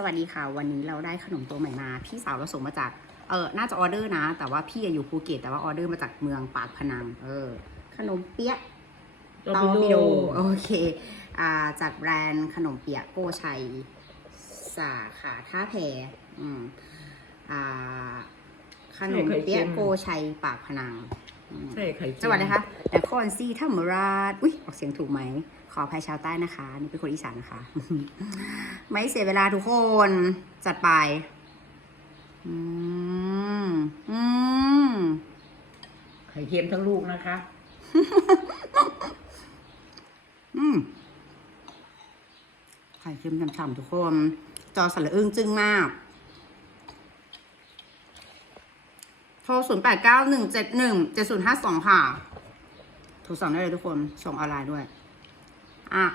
สวัสดีค่ะ วันนี้เราได้ขนมตัวใหม่มา พี่สาวเราส่งมาจากเออน่าจะออเดอร์นะ แต่ว่าพี่อะอยู่ภูเก็ตแต่ว่าออเดอร์มาจากเมืองปากพนัง เออ ขนมเปี๊ยะตอตอร์ร์ปิปิโดโดโอเคอ่าจากแบรนด์ขนมเปี๊ยะโกชัย สาขาท่าแพอืมอ่า ขนมเปี๊ยะโกชัยปากพนังอืมใช่ไข่เจียวสวัสดีค่ะนครซีธรรมราชอุ้ยออกเสียงถูกไหม ขออภัยชาวใต้นะคะ นี่เป็นคนอีสานนะคะ ไม่เสียเวลาทุกคน จัดไป อืม อืม ไข่เค็มทั้งลูกนะคะ อืม ไข่เค็มฉ่ำๆทุกคน จอสละอึ้งจึ้งมาก โทร 0 8 9 1 7 1 7 0 5 2 ค่ะ โทรสั่งได้เลยทุกคน ส่งออนไลน์ด้วย อะ